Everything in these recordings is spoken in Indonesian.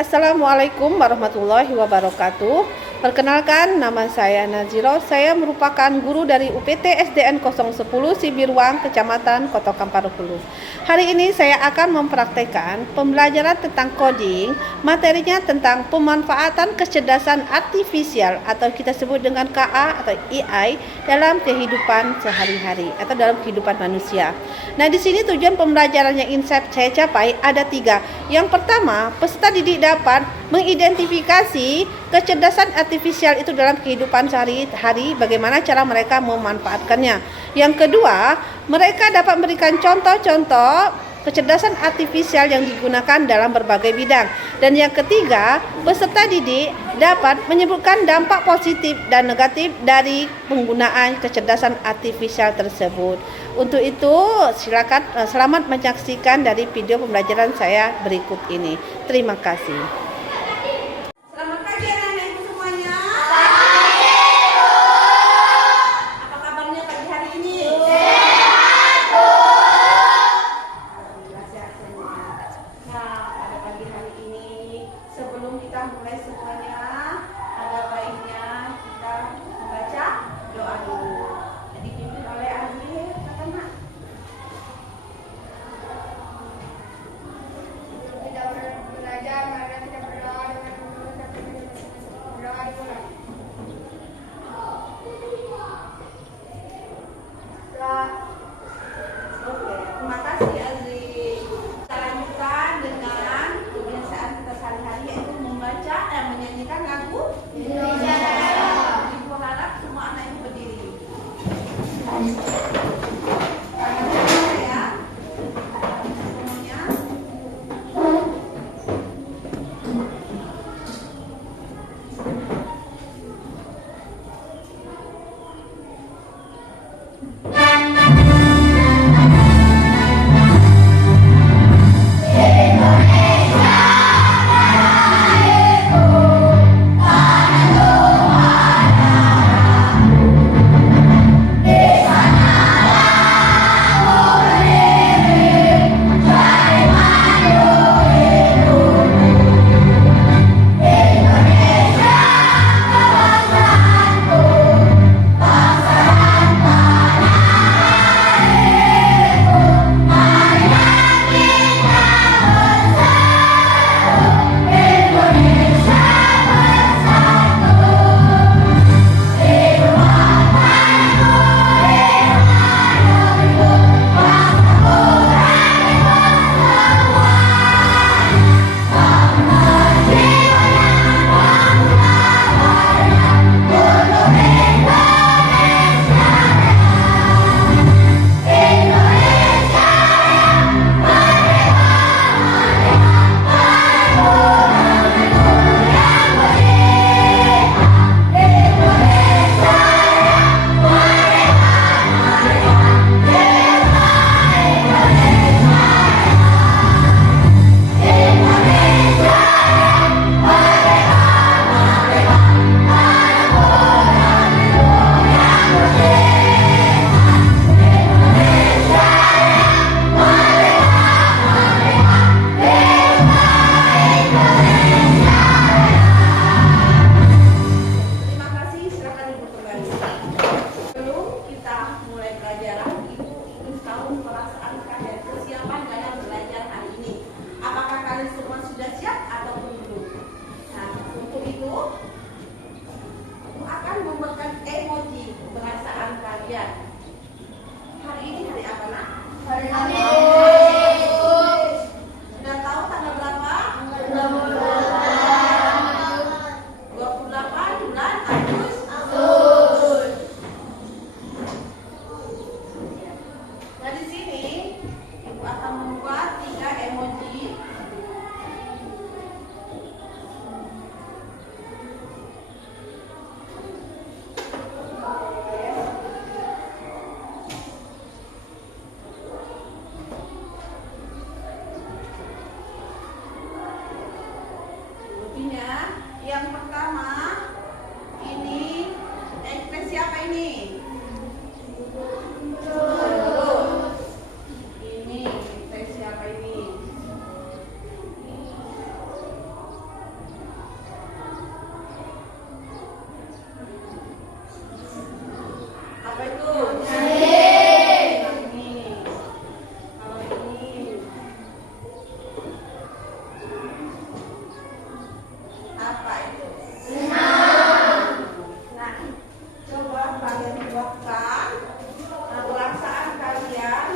Assalamualaikum warahmatullahi wabarakatuh. Perkenalkan, nama saya Naziro. Saya merupakan guru dari UPT SDN 010 Sibirwang, Kecamatan Kota Kampar Hulu. Hari ini saya akan mempraktekkan pembelajaran tentang coding. Materinya tentang pemanfaatan kecerdasan artifisial atau kita sebut dengan KA atau AI dalam kehidupan sehari-hari atau dalam kehidupan manusia. Nah, di sini tujuan pembelajaran yang ingin saya capai ada 3. Yang pertama, peserta didik dapat mengidentifikasi kecerdasan artifisial itu dalam kehidupan sehari-hari, bagaimana cara mereka memanfaatkannya. Yang kedua, mereka dapat memberikan contoh-contoh kecerdasan artifisial yang digunakan dalam berbagai bidang. Dan yang ketiga, peserta didik dapat menyebutkan dampak positif dan negatif dari penggunaan kecerdasan artifisial tersebut. Untuk itu, silakan selamat menyaksikan dari video pembelajaran saya berikut ini. Terima kasih. Selamat pagi anak-anakku semuanya. Apa kabarnya pagi hari ini? Sehat, Bu. Alhamdulillah sehat semua. Nah, pada pagi hari ini sebelum kita mulai semuanya, ada baiknya kita membaca doa dulu. Dipimpin oleh Azri, kata Nak. Kita belajar, mari kita berdoa dengan tulus dan berdoa dimulai. Oke, terima kasih Azri. Kita lanjutkan dengan kebiasaan kita sehari-hari, yaitu membaca dan menyanyikan lagu Indonesia Raya. Ibu harap semua anak ibu berdiri. Hari ini hari apa, Nak? Hari Sudah tahu tanggal berapa? 28 bulan Agustus. Nah, di sini Ibu akan membuat 3 emoji. Yang pertama, ini ekspresi apa ini? Terus. Ini ekspresi apa ini? Apa itu? Nah, coba kalian buatkan perasaan kalian.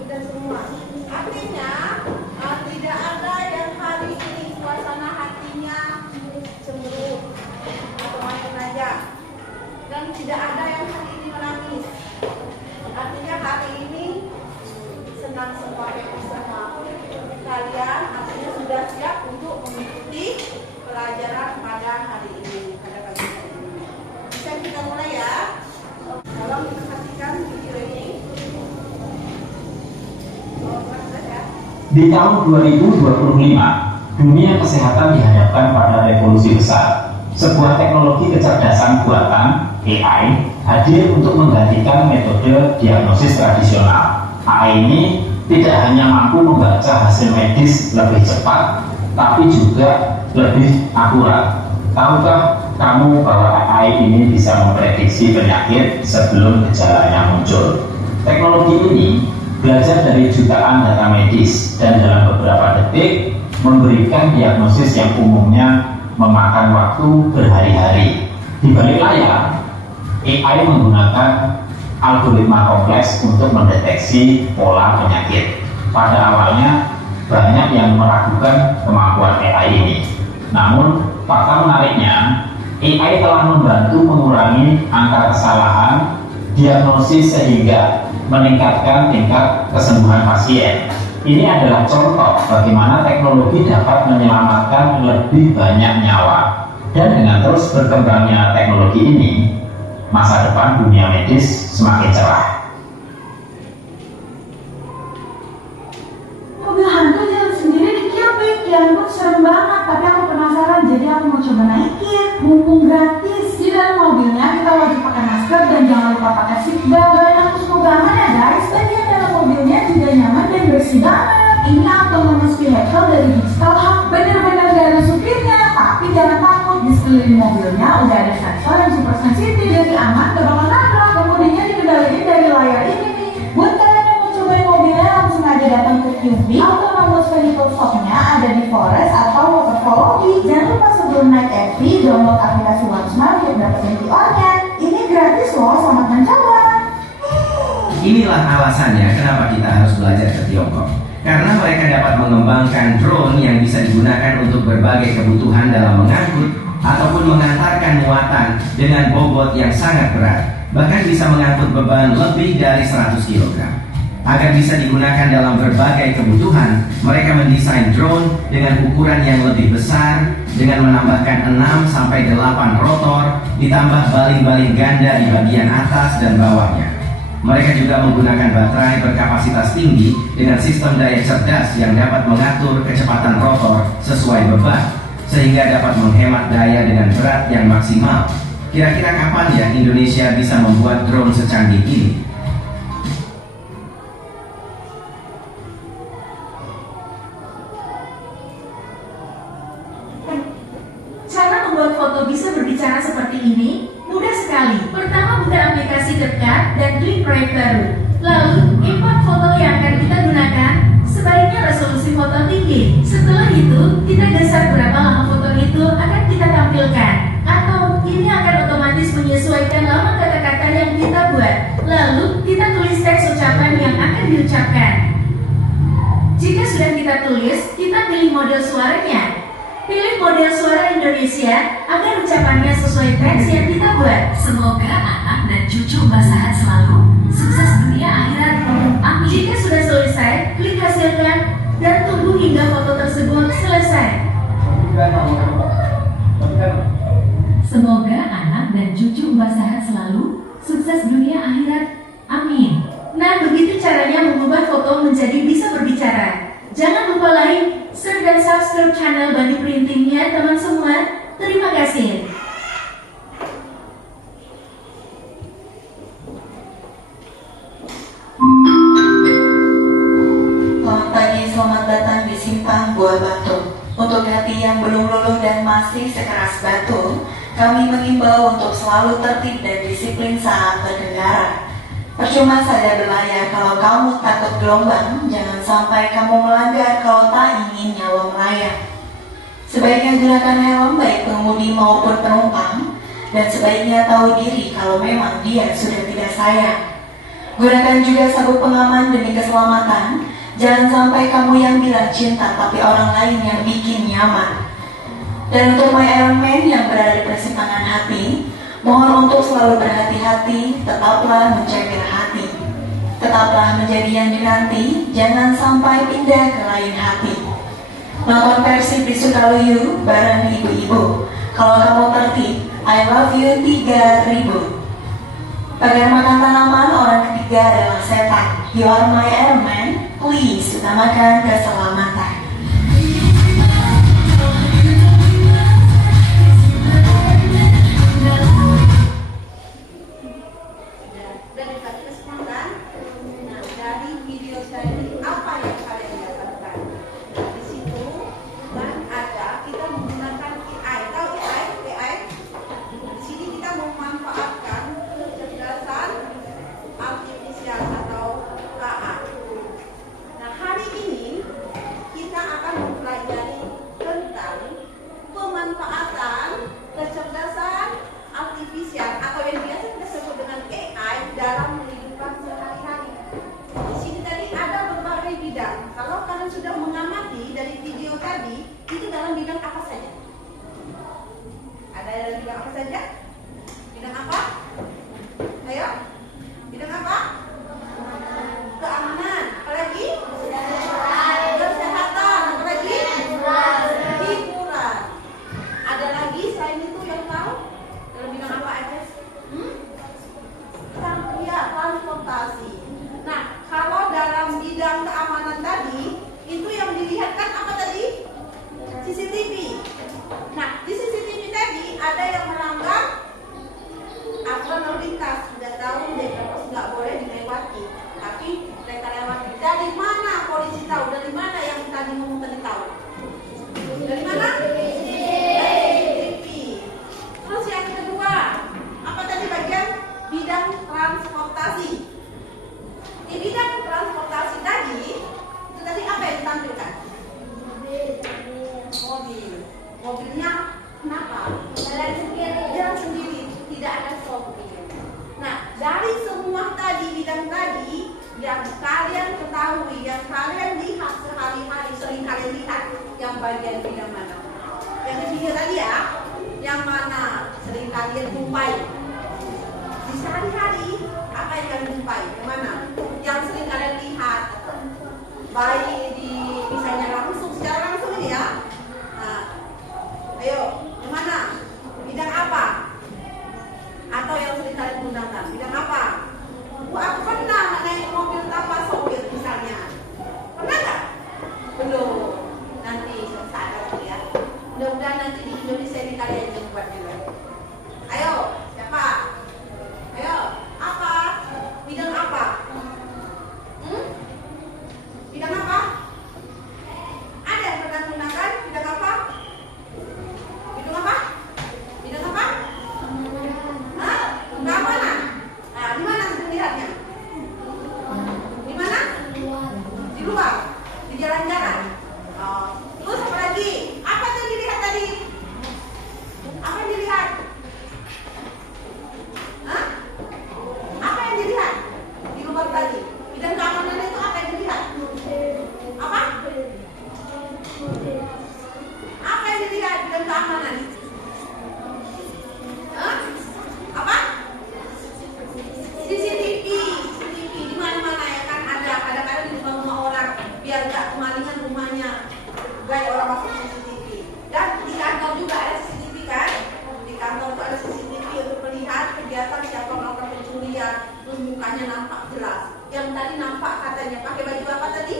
Sudah semua. Artinya tidak ada yang hari ini suasana hatinya cemberut atau main aja, dan tidak ada yang hari ini menangis. Artinya hari ini senang semua bersama kalian. Artinya sudah siap untuk mengikuti pelajaran pada hari ini, pada pagi hari ini. Bisa kita mulai ya. Tolong diperhatikan video ini. Di tahun 2025, dunia kesehatan dihadapkan pada revolusi besar. Sebuah teknologi kecerdasan buatan AI hadir untuk menggantikan metode diagnosis tradisional. AI ini tidak hanya mampu membaca hasil medis lebih cepat, tapi juga lebih akurat. Tahukah kamu bahwa AI ini bisa memprediksi penyakit sebelum gejalanya muncul? Teknologi ini belajar dari jutaan data medis dan dalam beberapa detik memberikan diagnosis yang umumnya memakan waktu berhari-hari. Di balik layar, AI menggunakan algoritma kompleks untuk mendeteksi pola penyakit. Pada awalnya, banyak yang meragukan kemampuan AI ini. Namun, fakta menariknya, AI telah membantu mengurangi angka kesalahan diagnosis sehingga meningkatkan tingkat kesembuhan pasien. Ini adalah contoh bagaimana teknologi dapat menyelamatkan lebih banyak nyawa. Dan dengan terus berkembangnya teknologi ini, masa depan dunia medis semakin cerah. Mobil hantu jalan sendiri di Kiyopik, ya ampun serem banget. Tapi aku penasaran, jadi aku mau coba naikin. Mumpung gratis, di dalam mobilnya kita wajib pakai masker dan jangan lupa pakai seatbelt. Doain aku semoga aman ya guys. Bagian dalam mobilnya juga nyaman dan bersih banget. Ini autonomous vehicle dari Digital Hub. Bener-bener gak ada supirnya, tapi jangan takut. Di sekeliling mobilnya udah ada sensor yang super sensitif, jadi aman, gak bakal nabrak. Kemudiannya dikendaliin dari layar ini nih. Buat kalian yang mau cobain mobilnya, langsung aja datang ke QV. Autonomous vehicle shopnya ada di Forest atau Waterfall Lobby. Jangan lupa sebelum naik FV, download aplikasi OneSmart untuk dapetin QR-nya. Ini gratis loh, selamat mencoba. Inilah alasannya kenapa kita harus belajar ke Tiongkok. Karena mereka dapat mengembangkan drone yang bisa digunakan untuk berbagai kebutuhan dalam mengangkut ataupun mengantarkan muatan dengan bobot yang sangat berat. Bahkan bisa mengangkut beban lebih dari 100 kg. Agar bisa digunakan dalam berbagai kebutuhan, mereka mendesain drone dengan ukuran yang lebih besar dengan menambahkan 6-8 rotor ditambah baling-baling ganda di bagian atas dan bawahnya. Mereka juga menggunakan baterai berkapasitas tinggi dengan sistem daya cerdas yang dapat mengatur kecepatan rotor sesuai beban, sehingga dapat menghemat daya dengan berat yang maksimal. Kira-kira kapan ya Indonesia bisa membuat drone secanggih ini? Cara membuat foto bisa berbicara seperti ini mudah sekali. Pertama, buka aplikasi dekat dan klik proyek baru. Lalu, import foto yang akan kita gunakan. Sebaiknya resolusi foto tinggi. Setelah itu, kita geser berapa lama foto itu akan kita tampilkan. Atau ini akan otomatis menyesuaikan lama kata-kata yang kita buat. Lalu, kita tulis teks ucapan yang akan diucapkan. Jika sudah kita tulis, kita pilih model suaranya. Pilih model suara Indonesia agar ucapannya sesuai teks yang kita buat. Semoga anak dan cucu Mbak sehat selalu, sukses dunia akhirat. Amin. Jika sudah selesai, klik hasilkan dan tunggu hingga foto tersebut selesai. Semoga anak dan cucu Mbak sehat selalu, sukses dunia akhirat. Amin. Nah, begitu caranya mengubah foto menjadi bisa berbicara. subscribe channel Bani Printingnya teman semua. Terima kasih. Selamat pagi, selamat datang di Simpang Buah Batu. Untuk hati yang belum luluh dan masih sekeras batu, kami mengimbau untuk selalu tertib dan disiplin saat berkendara. Percuma saja berlayar kalau kamu takut gelombang, jangan sampai kamu melanggar kalau tak ingin nyawa melayang. Sebaiknya gunakan helm baik pengemudi maupun penumpang, dan sebaiknya tahu diri kalau memang dia sudah tidak sayang. Gunakan juga sabuk pengaman demi keselamatan, jangan sampai kamu yang bilang cinta tapi orang lain yang bikin nyaman. Dan untuk my Iron Man yang berada di persimpangan hati, mohon untuk selalu berhati-hati, tetaplah menjaga hati. Tetaplah menjadi yang dinanti, jangan sampai pindah ke lain hati. Nonton Persib di Sukaluyu bareng ibu-ibu. Kalau kamu tertib, I love you 3000. Pagar makan tanaman, orang ketiga adalah setan. You are my Iron Man, please utamakan keselamatan. Sudah dikasih kesempatan. Nah, dari video saya ini apa yang kalian dapatkan? Di situ kan ada kita menggunakan AI. Tahu AI? AI? Di sini kita memanfaatkan kecerdasan artifisial atau AI. Nah, hari ini kita akan mempelajari tentang pemanfaatan kecerdasan artifisial atau yang biasa kita sebut dengan AI dalam kehidupan sehari-hari. Di sini tadi ada berbagai bidang. Kalau kalian sudah mengamati dari video tadi, itu dalam bidang apa saja? Ada dalam bidang apa saja? Bidang apa? Ayo, bidang apa? Keamanan. Apalagi? Kesehatan. Apalagi? Hiburan. Ada lagi selain itu yang tahu? Dalam bidang apa aja? Transportasi. Nah, kalau dalam bidang keamanan tadi, itu yang dilihat kan apa tadi? CCTV. Nah, di CCTV tadi ada yang melanggar aturan lalu lintas. Sudah tahu zebra nggak boleh dilewati, tapi mereka lewati. Dari mana polisi tahu? Dari mana yang tadi ngomong tadi tahu? Dari mana? CCTV. Terus yang kedua, apa tadi bagian bidang transportasi? Di bidang transportasi tadi, itu tadi apa yang ditampilkan? Mobil. Mobilnya kenapa? Jalan sendiri, tidak ada sopir. Nah, dari semua tadi bidang tadi yang kalian ketahui, yang kalian lihat sehari-hari, sering kalian lihat, yang bagian bidang mana? Yang di video tadi ya, yang mana sering kalian jumpai? Di sehari-hari apa yang kalian jumpai? Yang mana? Yang sering kalian lihat, baik di misalnya langsung, secara langsung ini ya. Nah, ayo, yang mana? Bidang apa? Atau yang sering kalian gunakan? Bidang apa? Aku pernah naik mobil tanpa sopir misalnya. Pernah nggak? Belum. Nanti saat itu ya. Mudah-mudahan nanti di Indonesia ini kalian yang buat juga. Ayo, siapa? Ayo, apa? Bidang apa? Bidang apa? Ada yang pernah gunakan? Bidang apa? Bidang apa? Bidang apa? Hah? Keamanan. Nah, di mana lihatnya? Di mana? Di luar. Di jalan-jalan. Oh. Terus apa lagi? Apa yang dilihat tadi? Apa yang dilihat? Hah? Apa yang dilihat? Di luar tadi. Bidang keamanan itu apa yang dilihat? Apa? Apa yang dilihat bidang keamanan? Hah? Apa? CCTV. CCTV di mana-mana ya kan ada. Kadang-kadang di rumah orang biar nggak kemalingan rumahnya. Gaya orang masuk CCTV. Dan di kantor juga ada CCTV kan? Di kantor itu ada CCTV untuk melihat kegiatan siapa melakukan pencurian. Terus mukanya nampak jelas. Yang tadi nampak katanya pakai baju apa tadi?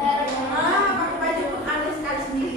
Pakai baju pun aneh sekali sendiri.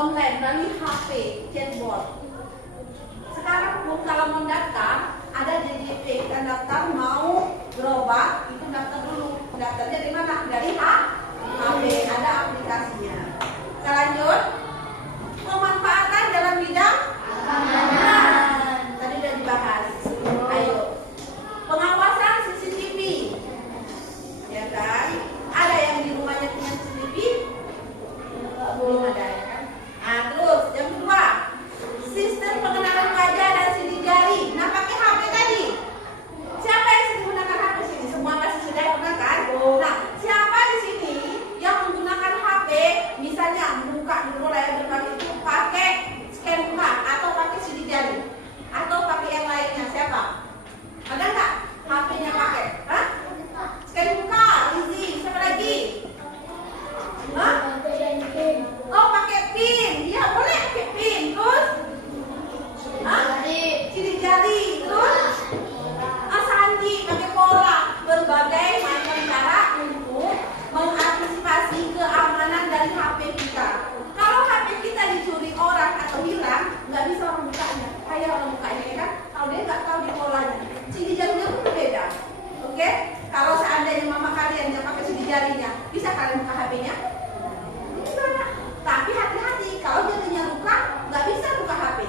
online melalui HP, chatbot. Sekarang pun kalau mendaftar, ada DJP, kita daftar mau berobat, itu daftar dulu. Daftarnya di mana? Dari HP, ada aplikasinya. Kita lanjut. Pemanfaatan dalam bidang tadi udah dibahas. Ayo. Pengawasan CCTV. Ya kan? Ada yang di rumahnya punya CCTV? Belum ada ya kan? Nah, terus yang kedua, sistem pengenalan wajah dan sidik jari. Nah, pakai HP tadi. Siapa yang sering menggunakan HP sini? Semua pasti sudah pernah kan? Nah, siapa di sini yang menggunakan HP, misalnya buka dulu layar depan itu pakai scan muka atau pakai sidik jari atau pakai yang lainnya? Siapa? Ada nggak HP-nya pakai? Hah? Scan muka, Lizzy. Siapa lagi? Hah? Oh, pakai pin. Iya, boleh pakai pin. Terus? Hah? Sidik jari. Terus? Sandi, pakai pola. Berbagai macam cara untuk mengantisipasi keamanan dari HP kita. Kalau HP kita dicuri orang atau hilang, nggak bisa orang bukanya. Kayak orang bukanya ya kan? Kalau dia nggak tahu di polanya, sidik jarinya pun berbeda. Oke? Kalau seandainya mama kalian yang pakai sidik jarinya, bisa kalian buka HP-nya? Bisa. Tapi hati-hati, kalau jarinya luka, nggak bisa buka HP.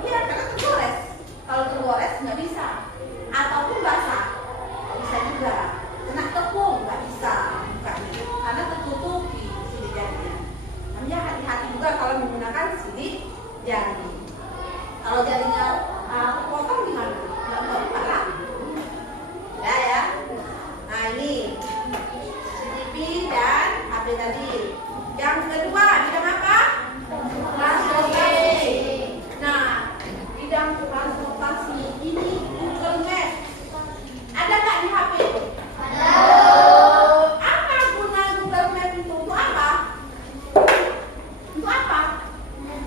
Iya, karena tergores. Kalau tergores nggak bisa. Ataupun basah, bisa juga. Kena tepung nggak bisa bukanya, karena tertutupi sidik jarinya. Namanya hati-hati juga kalau menggunakan sidik jari. Kalau jarinya potong gimana? Nggak buka lah. Ya. Nah ini CCTV dan HP tadi. Yang kedua bidang apa? Transportasi. Nah, bidang transportasi ini Google Maps. Ada nggak di HP? Ada. Apa guna Google Maps itu? Untuk apa? Untuk apa?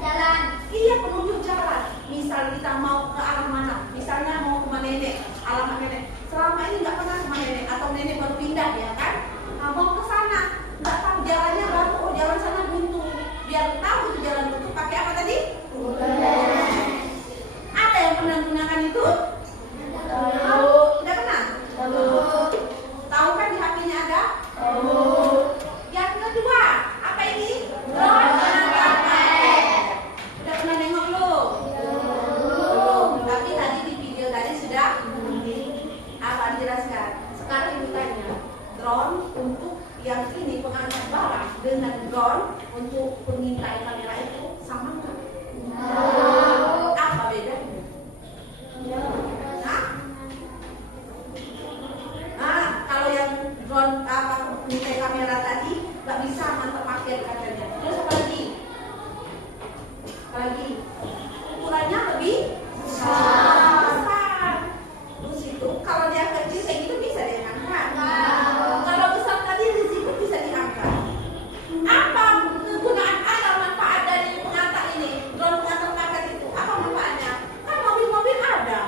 Jalan. Iya, penunjuk jalan. Misal kita mau ke arah mana? Misalnya mau ke rumah nenek, alamat nenek. Selama ini nggak pernah ke rumah nenek atau nenek baru pindah ya kan? Nah, mau ke sana, nggak tahu jalannya baru, oh jalan sana buntu. Biar tahu itu jalan buntu, pakai apa tadi? Google Maps. Ada yang pernah gunakan itu? Tahu. Udah pernah? Tahu kan di HP-nya ada? Yang kedua, apa ini? Drone. Udah pernah nengok belum? Belum. Tapi tadi di video tadi sudah dijelaskan. Sekarang ibu tanya, drone untuk yang ini pengangkat barang dengan drone untuk pengintai kamera itu sama nggak? Apa bedanya? Nah, kalau yang drone pengintai kamera tadi nggak bisa mantap paket katanya. Terus apa lagi? Ukurannya lebih besar. Terus itu kalau dia kecil kayak gitu bisa diangkat. Kalau besar tadi risiko bisa diangkat. Apa kegunaan ada manfaat dari pengantar ini? Drone pengantar paket itu apa manfaatnya? Kan mobil-mobil ada.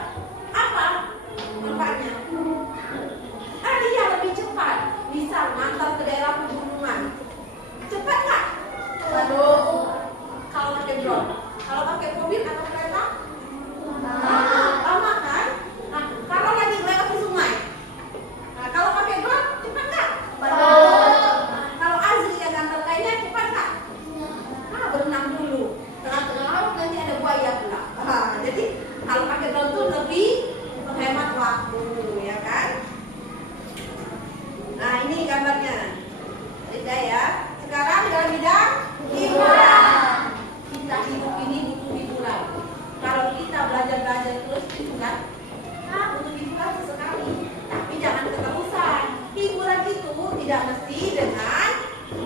Apa manfaatnya? Dia lebih cepat. Misal ngantar ke daerah pegunungan. Cepat nggak? Waduh. Kalau pakai drone, kalau pakai mobil atau kereta, lama kan? Nah, kalau lagi lewat di sungai, nah kalau pakai drone cepat nggak? Kalau Azri yang ngantar kayaknya cepat nggak? Berenang dulu. Tengah-tengah laut nanti ada buaya pula. Jadi kalau pakai drone tuh lebih menghemat waktu, ya kan? Nah ini gambarnya. Lihat ya. Sekarang dalam bidang hiburan. Kita hidup ini butuh hiburan. Kalau kita belajar terus itu kan, butuh hiburan sesekali. Tapi jangan keterusan. Hiburan itu tidak mesti dengan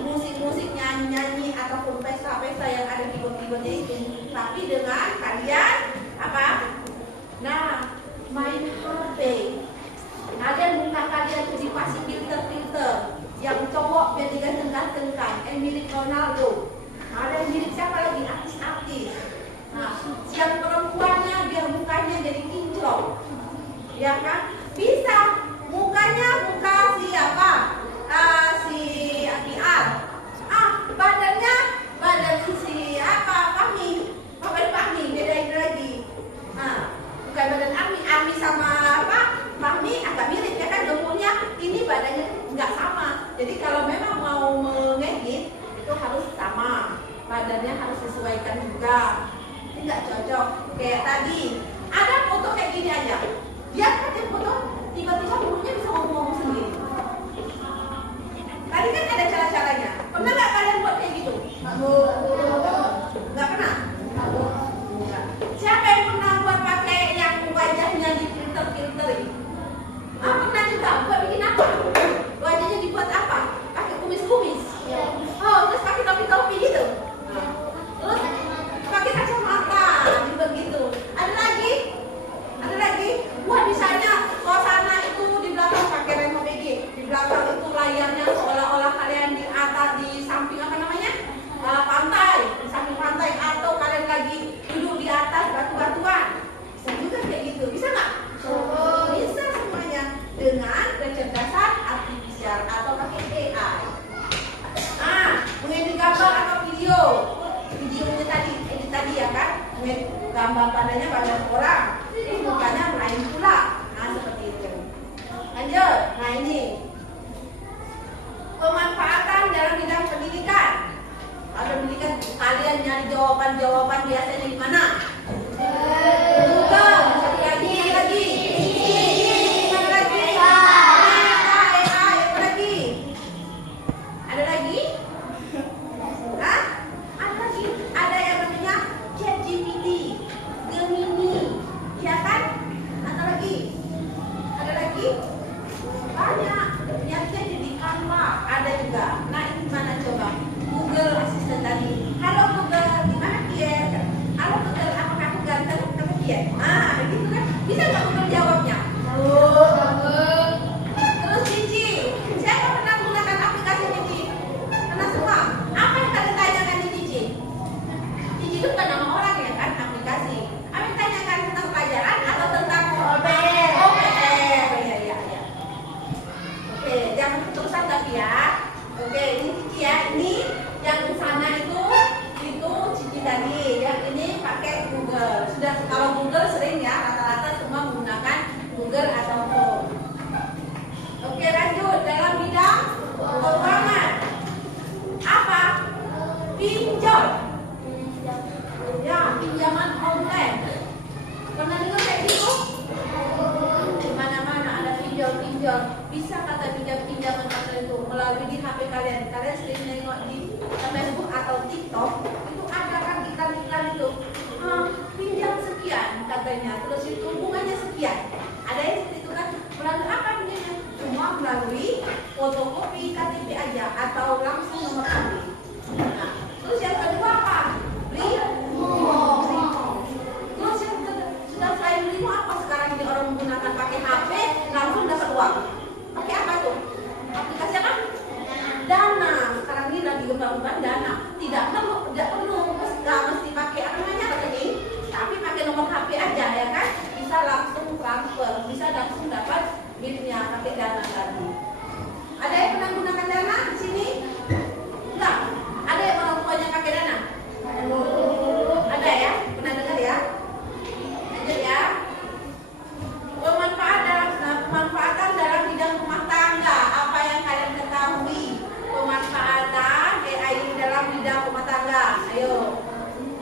musik-musik nyanyi ataupun pesta-pesta yang ada keyboard-keyboardnya itu. Tapi dengan kalian apa? Nah, main HP. Ada muka kalian tuh dipasang filter yang cowok biar diganteng-gantengkan, mirip Ronaldo. Ada yang mirip siapa lagi? Artis-artis. Nah, yang perempuannya biar mukanya jadi kinclong, ya kan? Bisa mukanya muka siapa? Si PR. Badannya badan si itu harus sama, badannya harus disesuaikan juga. Ini nggak cocok. Kayak tadi, ada foto kayak gini aja. Dia kan foto, tiba-tiba mulutnya bisa ngomong sendiri. Tadi kan ada cara-caranya. Pernah nggak kalian buat kayak gitu? Nggak pernah? Nggak. Siapa yang pernah buat pakai yang wajahnya di filter-filter ini? Pernah juga. Buat bikin apa? Wajahnya dibuat apa? Pakai kumis-kumis. Oh, terus pakai topi-topi gitu. Terus pakai kacamata, dibuat gitu. Ada lagi? Buat misalnya suasana itu di belakang pakai remote BG. Di belakang itu layarnya seolah-olah kalian di atas, di samping apa namanya? Pantai, di samping pantai, atau kalian lagi duduk di atas batu-batuan. Bisa juga kayak gitu. Bisa nggak? Bisa semuanya dengan kecerdasan artifisial atau pakai AI. Mengedit gambar atau video. Videonya tadi, edit tadi ya kan? Gambar badannya badan orang, mukanya lain pula. Nah, seperti itu. Lanjut. Nah, ini pemanfaatan dalam bidang pendidikan. Ada pendidikan, kalian nyari jawaban biasanya di mana? Google. Satu lagi. Mana lagi? AI. Apa lagi? Ada lagi? Hah? Ada lagi. Ada yang namanya ChatGPT, Gemini, ya kan? Ada lagi? Banyak. Yang jadi di Canva ada juga. Nah, ini mana coba? Google Assistant tadi. Halo Google, gimana Kier? Halo Google, apakah aku ganteng? Kata Kier. Begitu kan? Bisa nggak Google jawabnya? Terus Cici, siapa pernah menggunakan aplikasi Cici? Pernah semua? Apa yang kalian tanyakan di Cici? Cici itu bukan nama orang ya kan? Aplikasi. Apa yang tanyakan tentang pelajaran atau tentang OPR? Iya. Oke, jangan keterusan tapi ya. Oke, ini Cici ya. Ini yang sana itu Cici tadi. Yang ini pakai Google. Sudah kalau Google sering ya, rata-rata semua menggunakan Google atau Chrome. Oke, lanjut dalam bidang keuangan. Apa? Pinjol. Ya, pinjaman online. Pernah dengar kayak gitu? Di mana-mana ada pinjol. Bisa kata pinjaman online itu melalui di HP kalian. Kalian sering nengok di Facebook atau TikTok, itu ada kan iklan-iklan itu. Pinjam sekian katanya, terus itu bunganya sekian. Ada yang seperti itu kan? Melalui apa pinjamnya? Cuma melalui fotokopi KTP aja atau langsung nomor HP. Nah, terus yang kedua apa? Brimo. Terus yang sudah selain Brimo apa sekarang ini orang menggunakan pakai HP langsung dapat uang? Pakai apa tuh? Aplikasi apa? Dana. Sekarang ini lagi gembar-gembar Dana. Tidak perlu mesti pakai apa namanya rekening, tapi pakai nomor HP aja ya kan? Bisa langsung transfer, bisa langsung dapat duitnya pakai Dana tadi. Ada yang pernah gunakan Dana di sini? Enggak. Ada yang orang tuanya pakai Dana? Ada ya? Pernah dengar ya? Lanjut ya. Pemanfaatan dalam bidang rumah tangga. Apa yang kalian ketahui? Pemanfaatan AI dalam bidang rumah tangga. Ayo.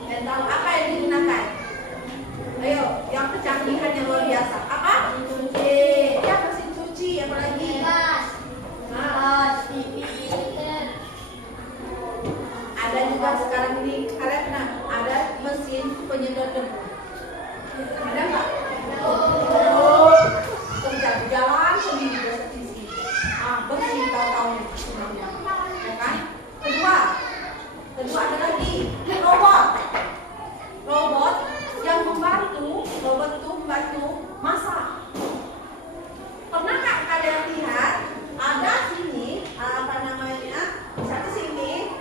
Dan tahu apa yang digunakan? Ayo, yang kecanggihan yang luar biasa. Apa? Cuci. Ya, mesin cuci. Apa lagi? Ada juga sekarang ini kalian ada mesin penyedot debu. Ada nggak? Jalan sendiri bersih. Bersih tahu-tahu sebenarnya. Ya kan? Kedua ada lagi robot yang membantu masak. Pernahkah kalian lihat ada sini apa namanya? Misalnya sini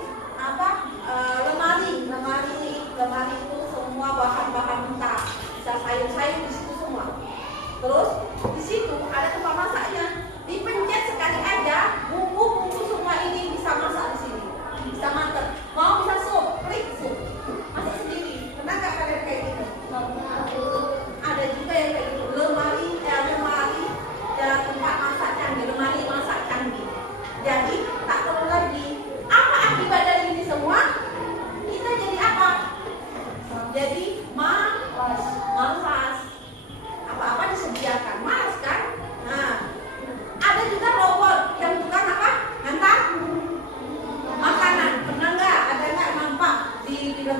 lemari itu semua bahan-bahan mentah, bisa sayur-sayur di situ semua.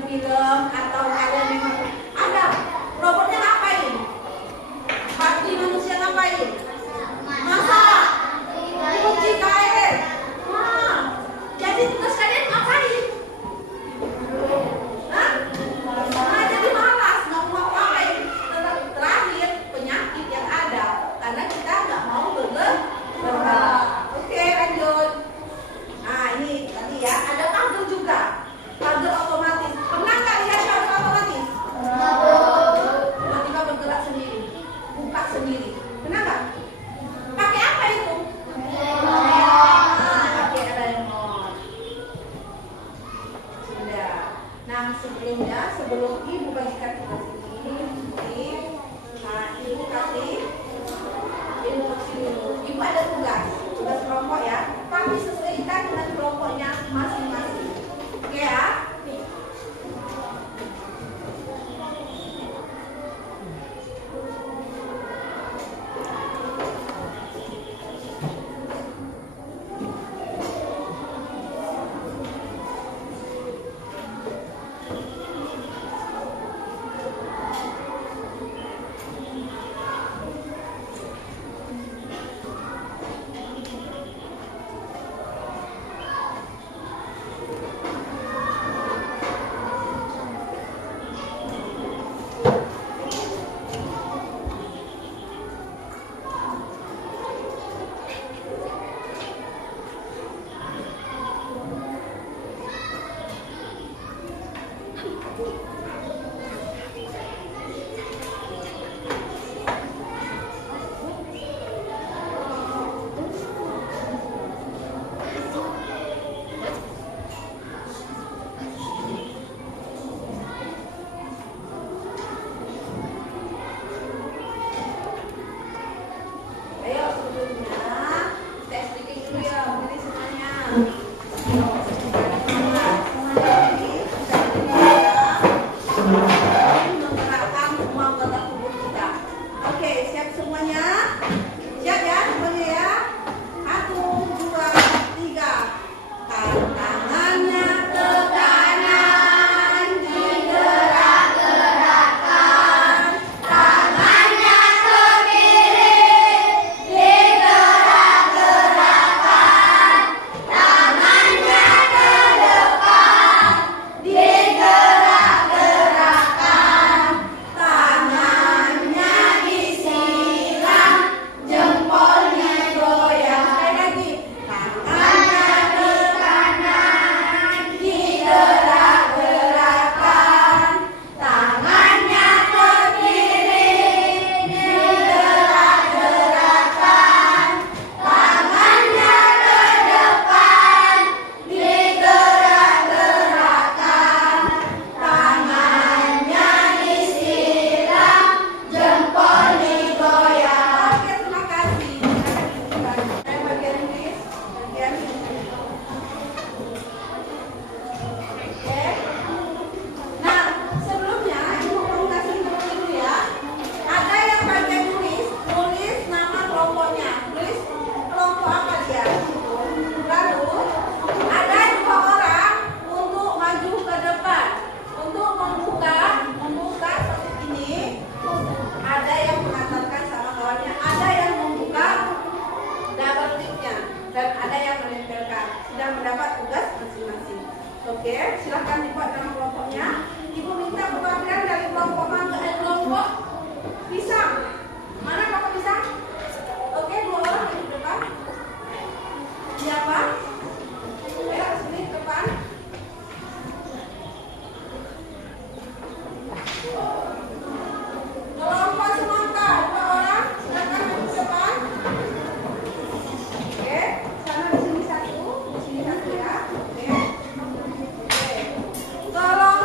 film atau kalian memang ada robotnya ngapain? Bakti manusia ngapain? Masak, cuci kain. Jadi tugas kalian ngapain? Jadi malas, nggak mau ngapain. Terakhir penyakit yang ada karena kita nggak mau bergerak. Oke, lanjut. Nah ini tadi ya ada pagar juga, pagar otomatis. Pernah nggak lihat pagar otomatis? Tiba-tiba bergerak sendiri, buka sendiri. Pernah nggak? Pakai apa itu? Pakai remote. Sudah. Nah sebelumnya, sebelum ibu bagikan kita sini, nah ibu kasih instruksi dulu. Ibu ada tugas kelompok ya. Tapi sesuaikan dengan kelompoknya masing-masing. Oke ya? Oke, silahkan dibuat dalam kelompoknya. Ibu minta perwakilan dari kelompok mangga, kelompok pisang. Mana kelompok pisang? Oke, 2 orang di depan. Siapa? Ya, sini ke depan. Kelompok semangka, 2 orang. Silakan ke depan. Oke, sana di sini 1, di sini 1 ya. Oke. Oke. Kelompok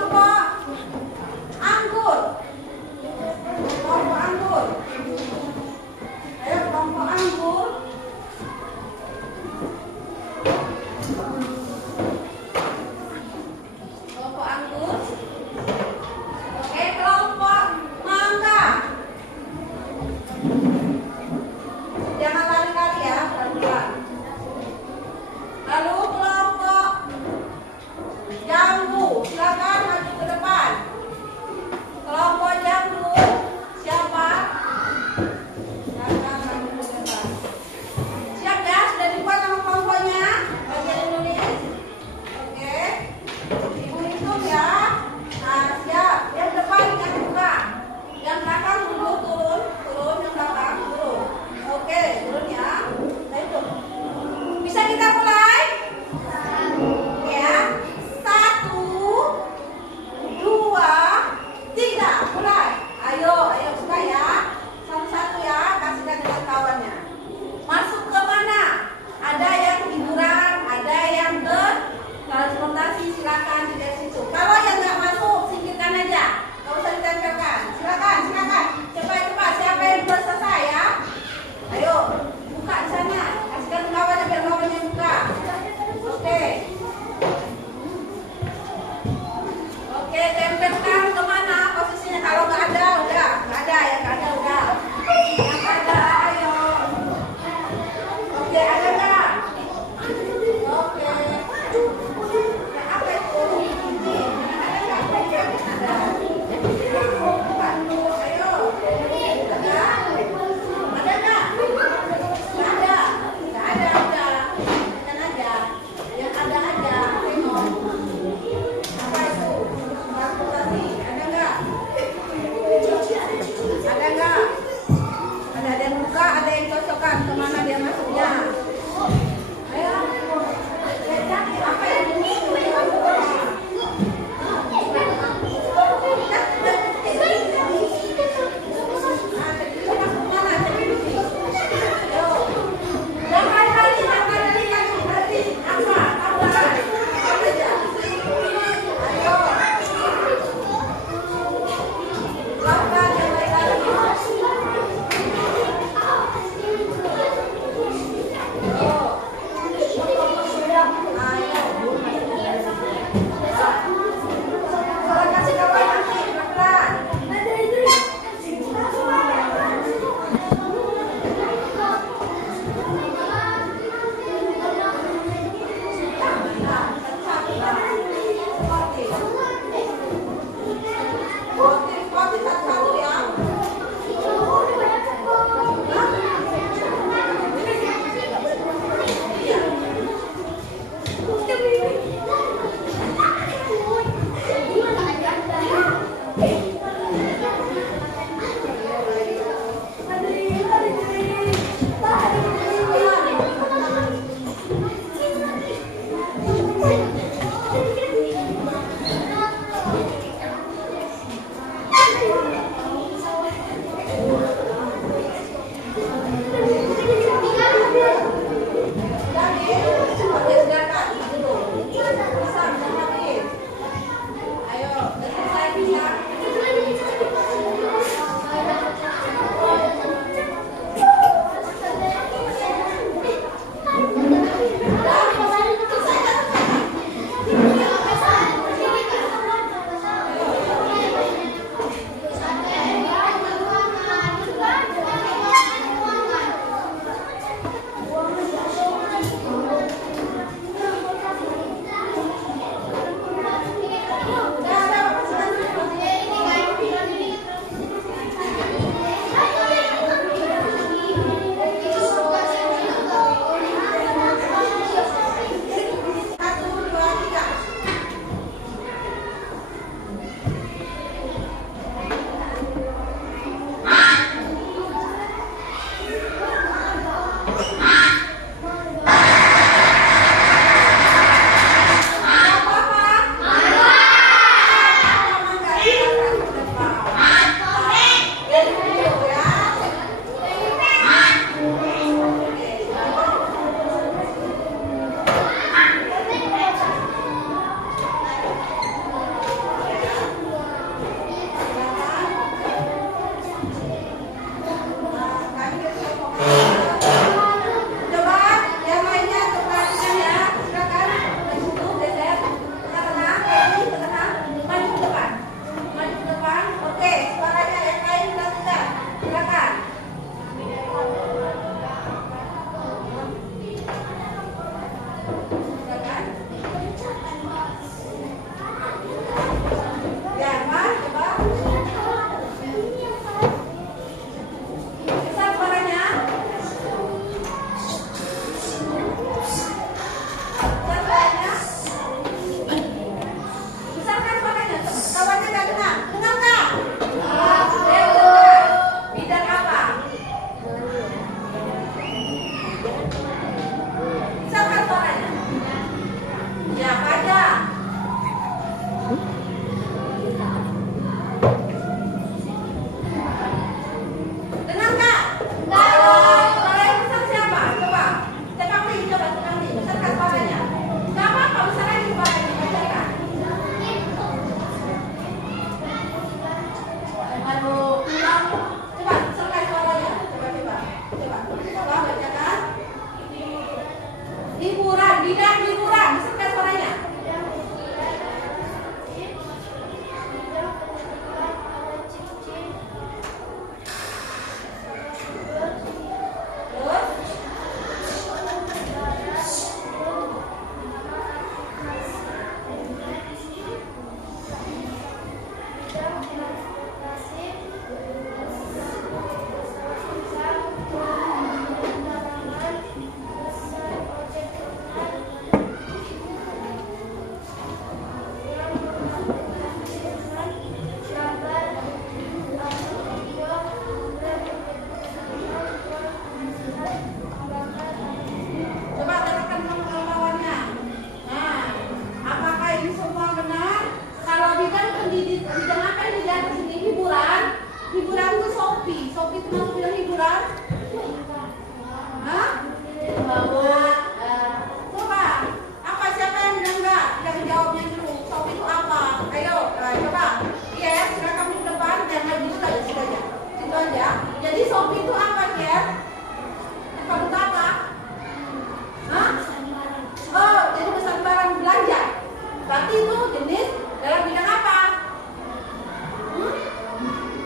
itu jenis dalam bidang apa?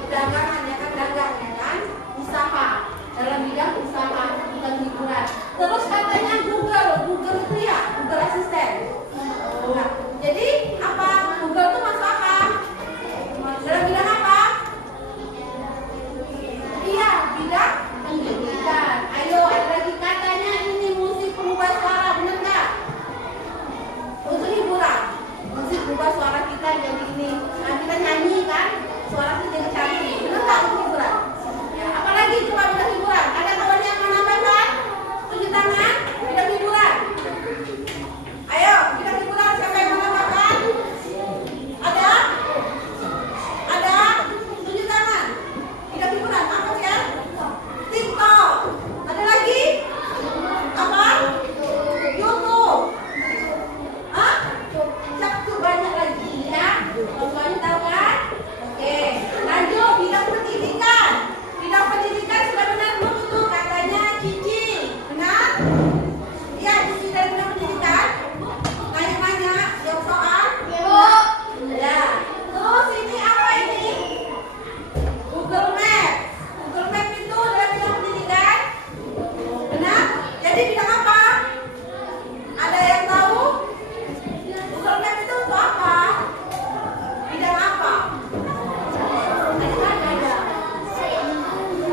Perdagangan ya kan, dagang ya kan, usaha, dalam bidang usaha, bukan hiburan. Terus katanya Google itu ya, Google Assistant. Nah, jadi apa? Google itu masuk apa? Dalam bidang apa? Iya, bidang pendidikan. Ayo, ada lagi katanya ini musik pengubah suara, benar nggak? Untuk hiburan, musik pengubah suara kita jadi ini. Nah, kita nyanyi kan, suara kita jadi cantik. Benar nggak untuk hiburan? Ya, apalagi coba bidang hiburan. Ada kawan yang mau nambahkan? Tunjuk tangan, bidang hiburan. Ayo, bidang hiburan siapa yang mau nambahkan? Ada? Ada? Tunjuk tangan. Bidang hiburan apa ya? TikTok. Ada lagi? Apa? YouTube. Hah? Cukup banyak lagi ya. Semuanya tahu kan? Oke. Lanjut bidang pendidikan. Bidang pendidikan sudah benar belum itu? Katanya Cici. Benar? Iya, Cici dari bidang pendidikan. Nanya-nanya, jawab soal. Ya. Terus ini apa ini? Google Maps. Google Maps itu dalam bidang pendidikan. Benar? Jadi bidang apa? Ada yang tahu? Google Maps itu untuk apa? Bidang apa? Ada.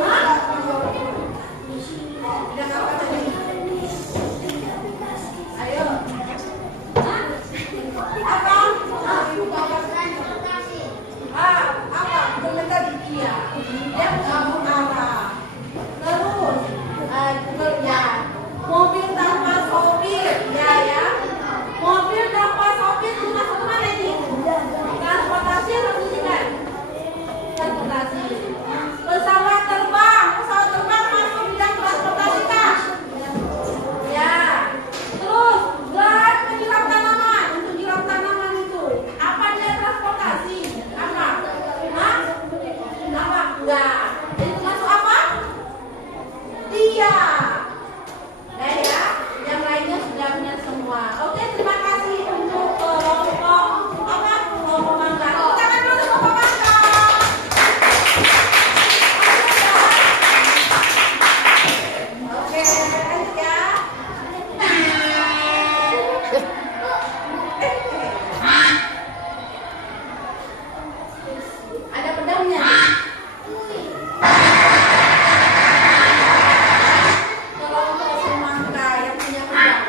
Hah? Bidang apa tadi? Ayo. Hah? Apa? Apa? Google tadi dia. Dia kamu arah. Terus Google ya. Mobil tanpa sopir, ya. Mobil tanpa sopir itu masuk ke mana ini? Transportasi atau pendidikan? Transportasi. Pesawat terbang masuk bidang transportasi kah? Ya. Terus gelar penyiram tanaman, untuk nyiram tanaman itu apa dia transportasi? Apa? Hah? Apa? Enggak. Itu masuk apa? Iya. Nah ya, yang lainnya sudah benar semua. Oke, terima kasih untuk kelompok kelompok mangga. Tepuk tangan dulu kelompok mangga. Oke, lanjut ya. Ada pedangnya. Kelompok semangka yang punya pedang.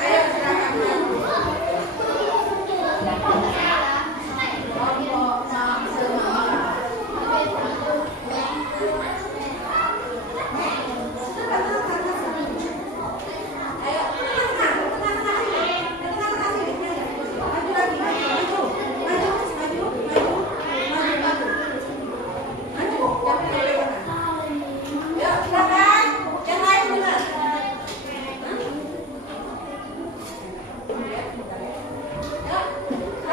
Ayo silakan maju. Kelompok semangka. Ayo, tengah-tengah sini. Tengah-tengah sini. Maju lagi, maju. Maju, jangan lewat. Yuk, silakan. Yang lain benar. Hah? Ya,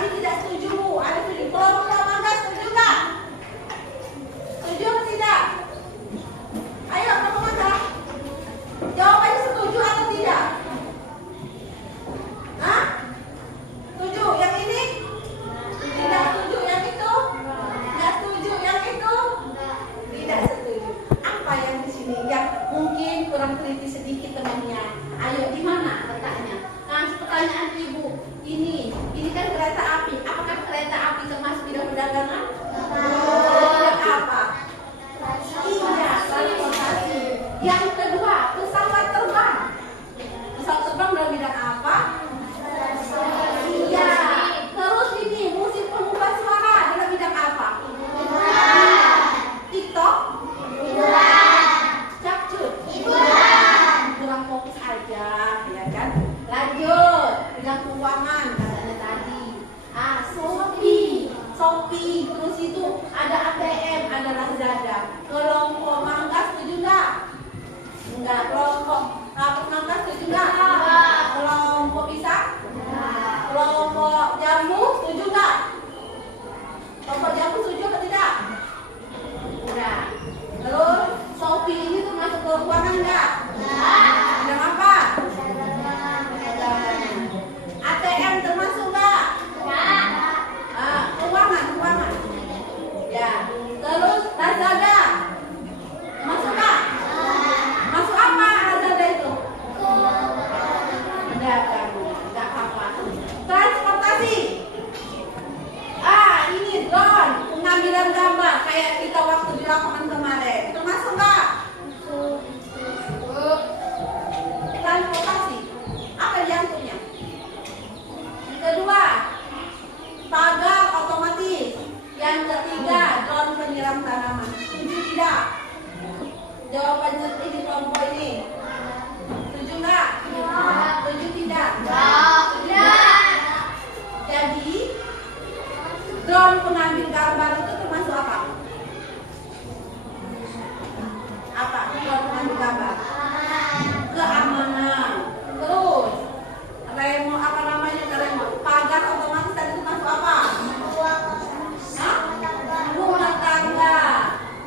Tadi tidak setuju. Ada setuju. Kelompok mangga setuju nggak? Setuju atau tidak? Ayo kelompok mangga. Jawabannya setuju atau tidak? Hah? Setuju. Yang ini? Tidak setuju. Yang itu? Tidak setuju. Yang itu? Tidak setuju. Apa yang di sini yang mungkin kurang teliti sedikit temannya? Ayo, di mana letaknya? Nah, pertanyaan ibu, ini kan kereta api. Apakah kereta api termasuk bidang perdagangan? Bidang apa? Iya, transportasi. Yang kedua, pesawat terbang. Pesawat terbang dalam bidang apa? Iya. Terus ini musik pengubah suara dalam bidang apa? TikTok? Capcut? Kurang fokus aja, ya kan? Lanjut, bidang keuangan katanya tadi. Shopee, terus itu ada ATM, ada Lazada. Kelompok mangga setuju nggak? Enggak. Kelompok mangga setuju nggak? Kelompok pisang? Kelompok jambu setuju nggak? Kelompok jambu setuju atau tidak? Enggak. Terus Shopee ini termasuk keuangan nggak? Bidang apa? ATM termasuk nggak? Keuangan. Ya. Terus Lazada masuk nggak? Masuk apa Lazada itu? Enggak apa. Transportasi. Ini drone, pengambilan gambar kayak kita waktu di lapangan kemarin. Termasuk nggak? Transportasi. Apa jantungnya? Kedua, pagar otomatis. Yang ketiga, drone penyiram tanaman. Setuju tidak? Jawabannya ini kelompok ini. Setuju nggak? Setuju tidak? Jadi, drone pengambil gambar itu termasuk apa? Apa? Drone pengambil gambar. Keamanan. Terus, remote. Pagar otomatis tadi itu masuk apa? Rumah tangga.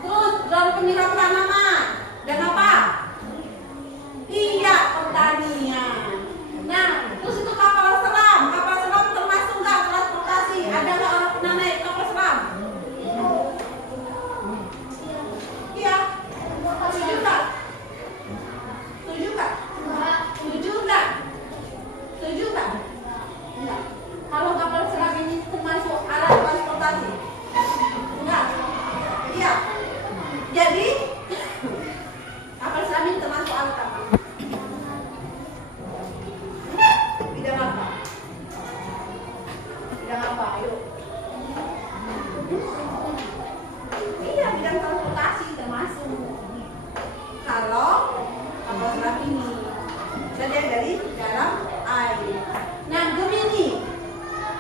Terus drone penyiram tanaman. Dan apa? Iya, pertanian. Nah, terus itu kapal selam. Kapal selam termasuk nggak transportasi? Ada nggak orang pernah naik kapal selam? Iya. Setuju nggak? Setuju nggak? Setuju nggak? Setuju nggak? Enggak. Kalau kapal selam ini termasuk alat transportasi? Enggak. Iya. Jadi kapal selam ini termasuk alat apa? Bidang apa? Bidang apa? Ayo. Iya, bidang transportasi termasuk. Kalau kapal selam ini jadi dari dalam air. Nah, Gemini.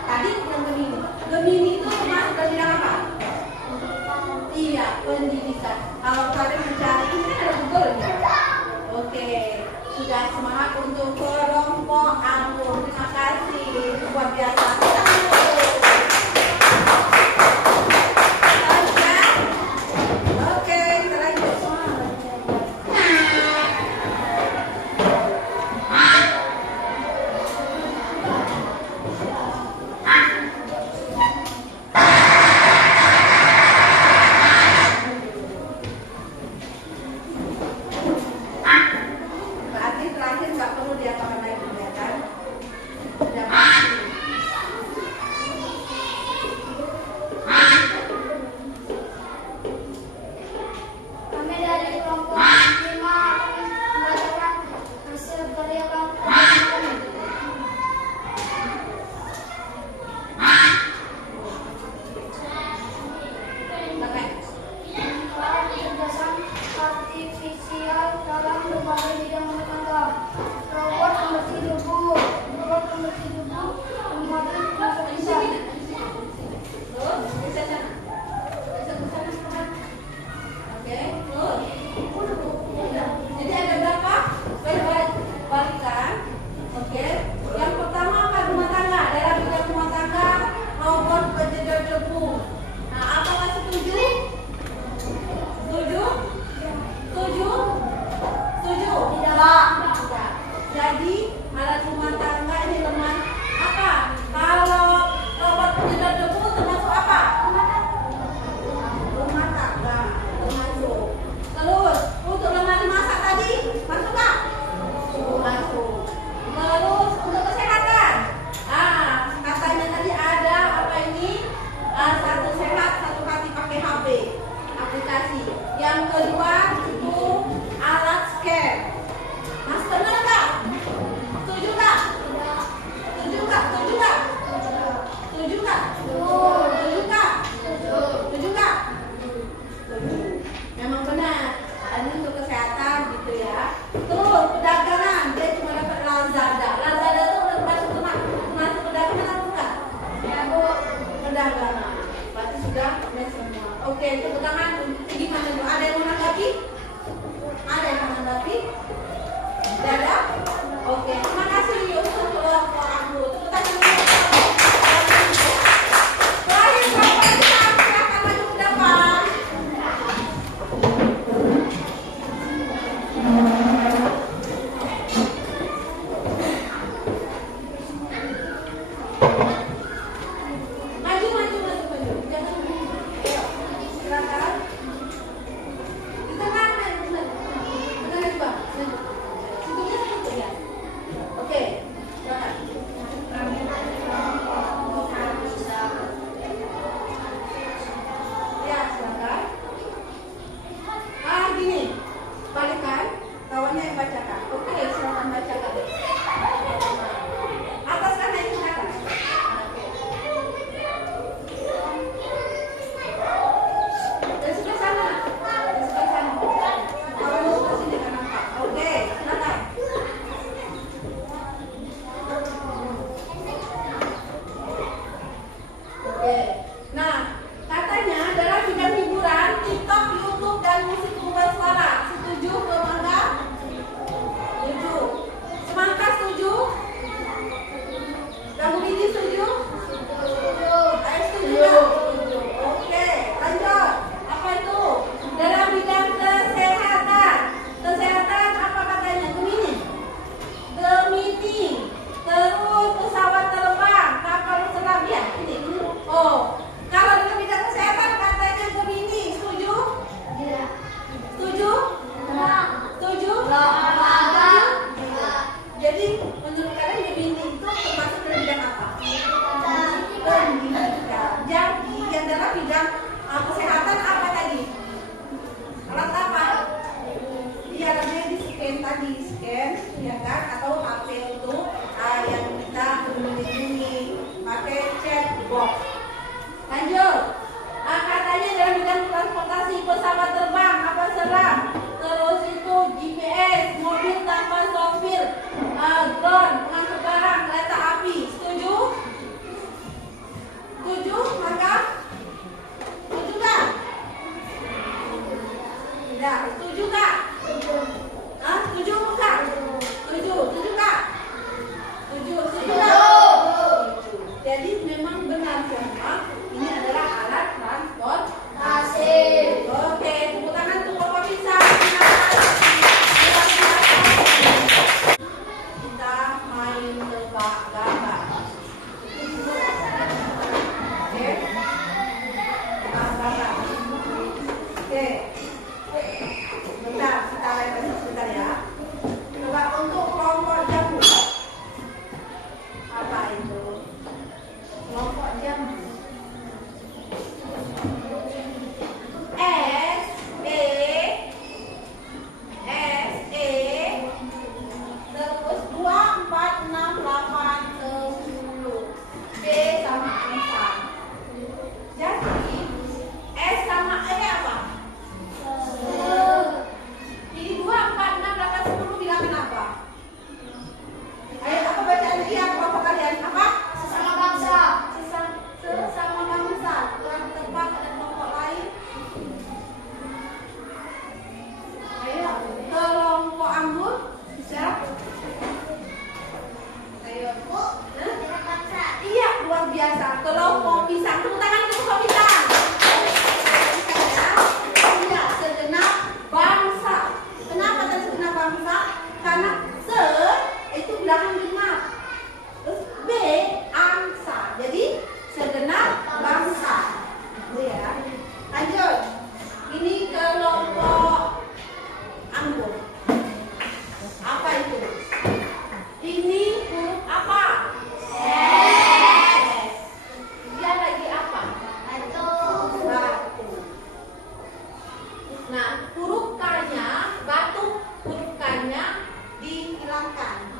Tadi yang Gemini itu termasuk dari bidang apa? Iya, pendidikan. Kalau kalian mencari ini kan ada Google ya. Oke, sudah semangat untuk kelompok anggur. Terima kasih, luar biasa. Oke, kita lanjut. Berarti terakhir nggak perlu diapakan lagi, ya kan? Sudah pasti. Jadi alat rumah tangga ini teman apa? Kalau robot penyedot debu termasuk apa? Rumah tangga termasuk. Terus untuk lemari masak tadi masuk nggak? Masuk. Terus untuk kesehatan, katanya tadi ada apa ini? Satu sehat, satu hati pakai HP aplikasi. Yang kedua itu alat scan. Mas benar nggak? Setuju nggak?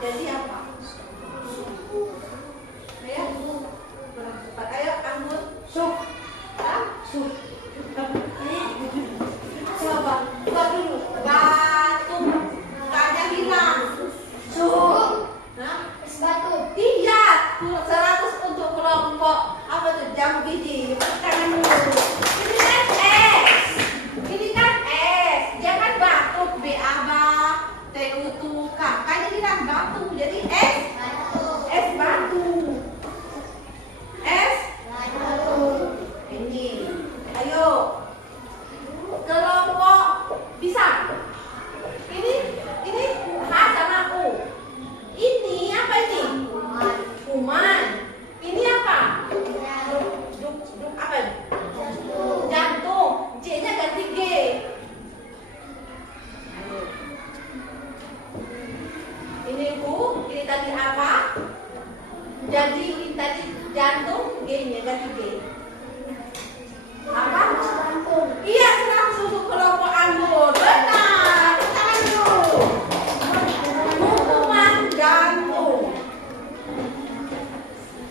jadi apa? Ayo, cepat ayo anggur. Sup. Sup. Coba, buat dulu. Batu. Gak ada hilang. Sup. Es batu. Iya, 100 untuk kelompok apa tuh jam biji. Tangan dulu. Ini kan es. Ini kan es. Jangan batu. B-A-B-A. T-U-T-U-K. Kan ini kan batu. Jadi es. Es batu. Es batu. Ini. Ayo. Kelompok bisa. Ini H sama U. Ini apa ini? Kuman. Ini apa? Duk apa? Jantung. J-nya ganti G. Ini U, ini tadi apa? Jadi ini tadi jantung, G-nya ganti G. Apa? Jantung. Iya, serang susu kelompok anggur. Benar. Tangan dulu. Hukuman gantung.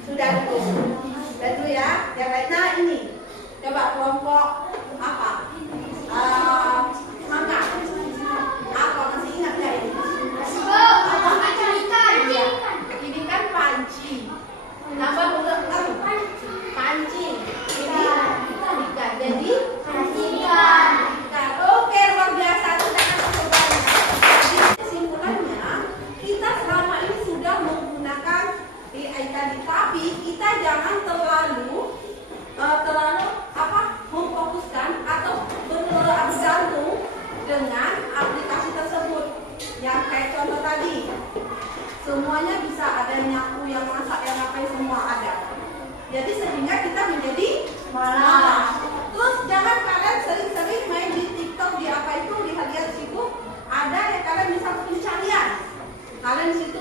Sudah dulu. Sudah dulu ya. Yang lainnya ini. Coba kelompok apa? Mangga. Apa masih ingat nggak ini? Iya. Ini kan panci. Nama udah panci. Ini ikan. Jadi ikan. Oke, luar biasa. Kesimpulannya, kita selama ini sudah menggunakan AI tadi, tapi kita jangan terlalu memfokuskan atau bergantung dengan aplikasi tersebut. Yang kayak contoh tadi, semuanya bisa, ada yang nyapu, yang masak, yang ngapain, semua ada. Jadi sehingga kita menjadi malas. Terus jangan kalian sering-sering main di TikTok, di apa itu, lihat-lihat situ ada yang kalian bisa pencarian. Kalian di situ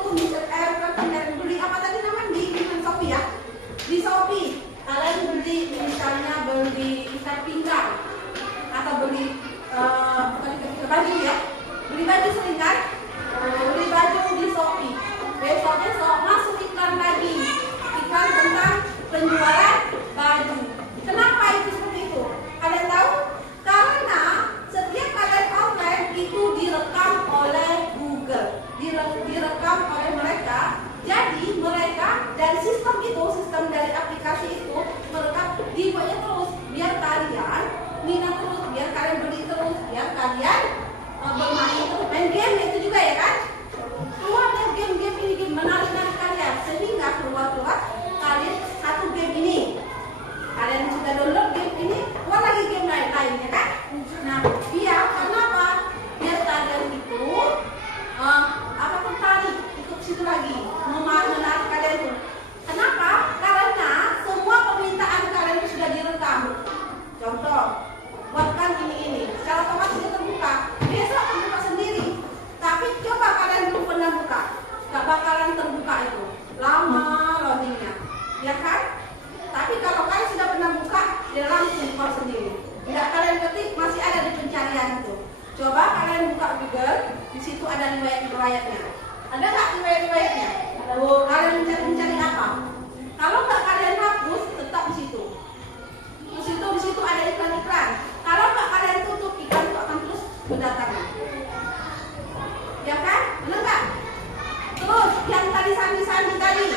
kalian beli apa tadi namanya di Shopee ya? Di Shopee kalian beli misalnya beli ikat pinggang atau beli baju ya, beli baju sering kan? Beli baju di Shopee. Besoknya masuk iklan lagi, iklan tentang penjualan baju. Kenapa itu seperti itu? Kalian tahu? Karena setiap kalian online itu direkam oleh Google, direkam oleh mereka. Jadi mereka dari sistem itu, sistem dari aplikasi itu mereka dibuatnya terus biar kalian minat terus, biar kalian beli terus, biar kalian bermain terus, main game itu juga ya kan? Keluar dari game-game ini, game menarik kalian sehingga keluar kalian satu game ini. Kalian sudah download game ini, keluar lagi game lain ya kan? Nah, biar kenapa? Biar kalian itu tertarik ikut situ lagi, menarik kalian itu. Kenapa? Karena semua permintaan kalian itu sudah direkam. Contoh, buatkan ini, secara otomatis itu terbuka. Besok terbuka sendiri. Tapi coba kalian belum pernah buka, gak bakalan terbuka itu. Lama loadingnya, ya kan? Tapi kalau kalian sudah pernah buka, dia langsung buka sendiri. Tidak kalian ketik, masih ada di pencarian itu. Coba kalian buka Google, di situ ada riwayat-riwayatnya. Ada nggak riwayat-riwayatnya? Kalian mencari apa? Kalau nggak kalian hapus, tetap di situ. Di situ ada iklan-iklan. Kalau nggak kalian tutup, iklan itu akan terus berdatangan. Ya kan? Benar nggak? Terus yang tadi sandi tadi,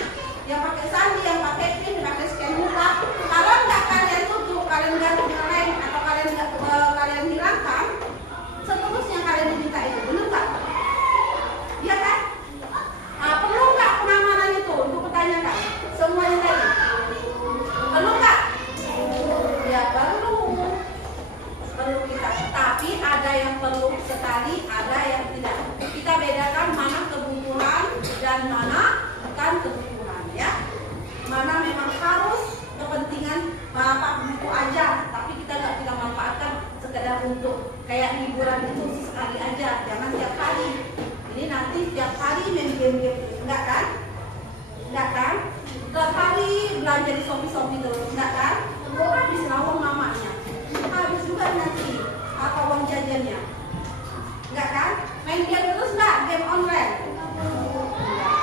yang pakai sandi, yang pakai pin, yang pakai scan muka. Kalau nggak kalian tutup, kalian ganti yang lain atau kalian hilangkan, seterusnya kalian diminta itu. Benar nggak? Ya kan? Nah, perlu nggak pengamanan itu untuk pertanyakan semuanya tadi? Perlu nggak? Ya perlu kita. Tapi ada yang perlu sekali, ada yang tidak. Kita bedakan mana kebutuhan dan mana bukan kebutuhan ya. Mana memang harus kepentingan bapak buku aja, tapi kita nggak manfaatkan sekedar untuk kayak hiburan itu sekali aja, jangan tiap hari. Ini nanti tiap hari main game-game, enggak kan? Enggak kan? Tiap hari belanja di Shopee terus, enggak kan? Habis uang mamanya, habis juga nanti apa uang jajannya, enggak kan? Main game terus enggak? Game online? Enggak.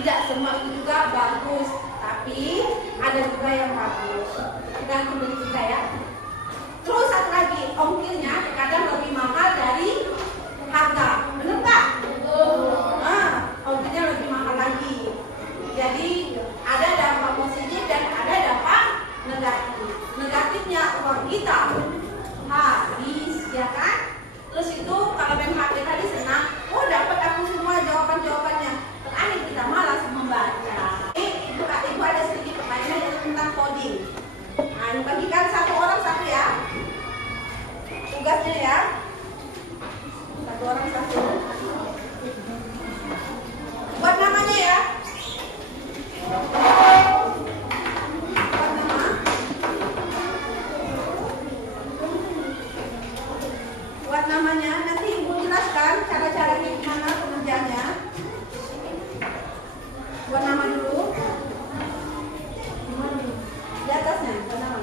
Tidak semua itu juga bagus, tapi ada juga yang bagus. Tergantung dari kita ya. Terus satu lagi, ongkirnya kadang lebih mahal dari harga, benar nggak? Ongkirnya lebih mahal lagi. Jadi ada dampak positif dan ada dampak negatif. Negatifnya uang kita habis, ya kan? Terus itu kalau main HP tadi senang, oh dapat aku semua jawabannya. Terakhir kita malas membaca. Ibu ada sedikit pertanyaan tentang coding. Nah, bagikan satu orang satu ya. Tugasnya ya. Satu orang satu. Buat namanya ya. Buat nama. Buat namanya, nanti ibu jelaskan cara-caranya gimana pengerjaannya. Buat nama dulu. Di atasnya, buat nama.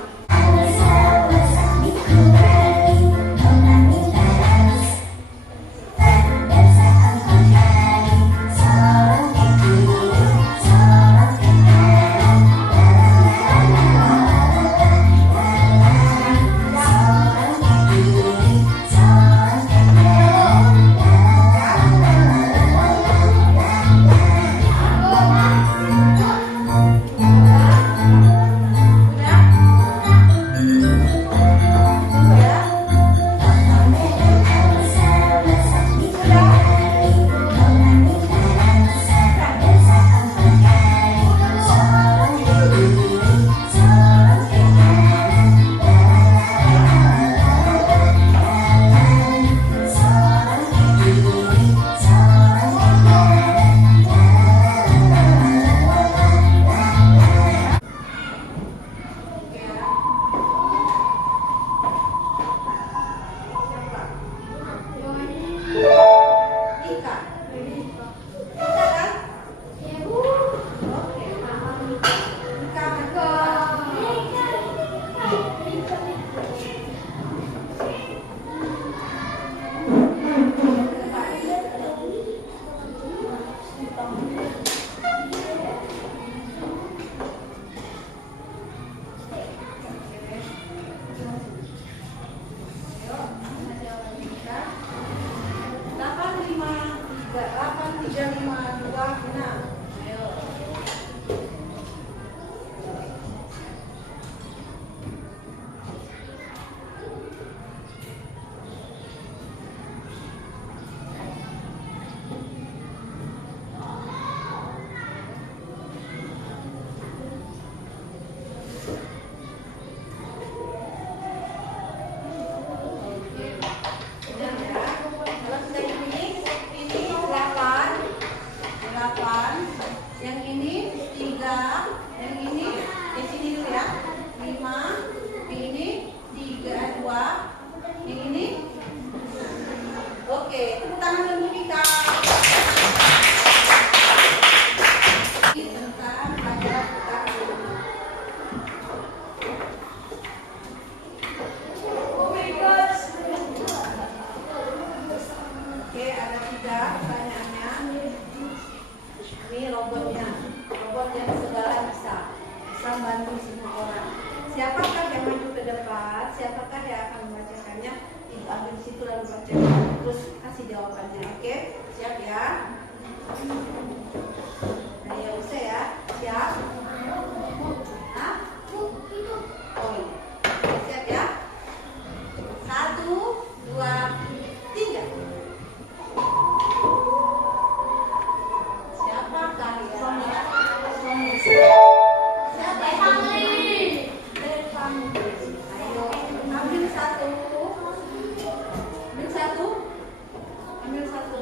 Ambil satu.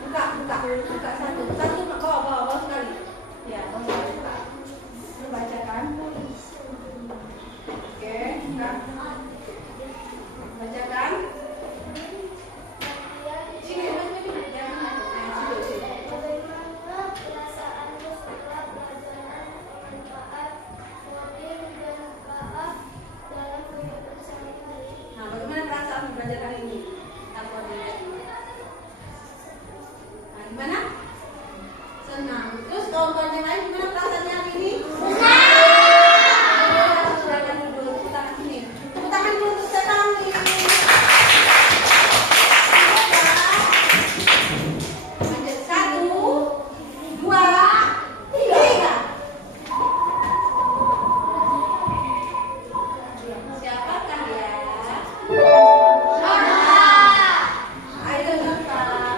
Buka. senang. Terus kawan-kawan yang lain gimana perasaannya hari ini? Silakan duduk, tepuk tangan sini. Tepuk tangan dulu untuk senang nih. Lanjut 1, 2, 3. Siapakah ya? Ayo Nata.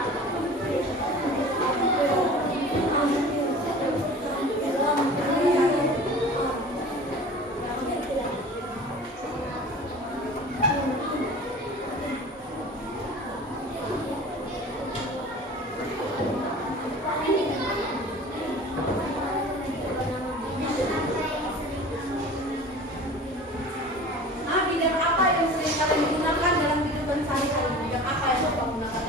Bidang apa yang sering kalian gunakan dalam kehidupan sehari-hari? Bidang apa yang Bapak gunakan?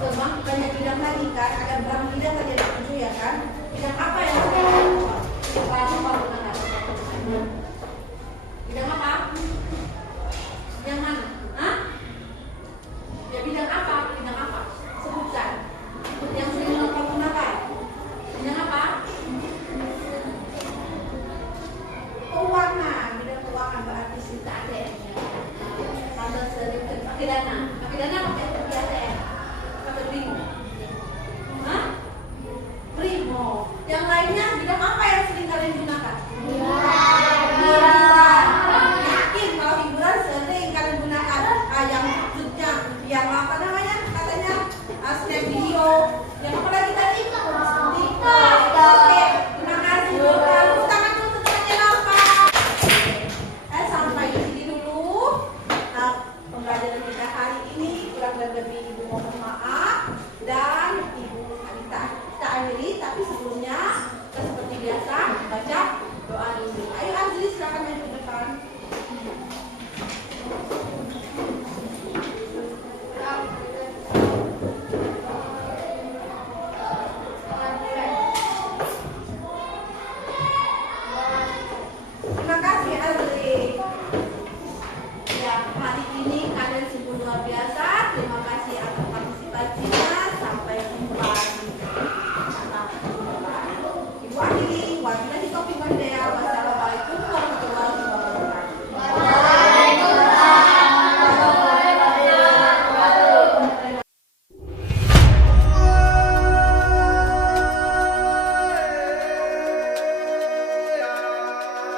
Coba banyak bidang tadi kan, ada berapa bidang tadi ada 7 ya kan? Bidang apa yang sering Bapak gunakan? Bidang apa? Yang mana? Hah? Ya bidang apa? Bidang apa? Sebutkan. Yang sering Bapak gunakan. Bidang apa? Keuangan. Bidang keuangan berarti sisa ATM-nya. Tanda sering pakai dana. Pakai dana pakai ATM. Pakai Primo. Hah? Primo. Yang lainnya bidang apa yang sering kalian gunakan? Hiburan. Yakin kalau hiburan sering kalian gunakan. Yang maksudnya yang apa namanya? Katanya snap video. Yang apa lagi tadi? TikTok. Oke. Terima kasih. Tepuk tangan dulu untuk temannya Bapak. Sampai di sini dulu pembelajaran kita hari ini. Kurang lebih Ibu mohon maaf dan Ibu Anita kita akhiri, tapi sebelumnya kita seperti biasa baca doa dulu. Ayo Azri silakan maju ke depan. Terima kasih Azri. Ya, hari ini kalian sungguh luar biasa. Terima kasih atas partisipasinya. Sampai jumpa. Ibu akhiri. Wabillahi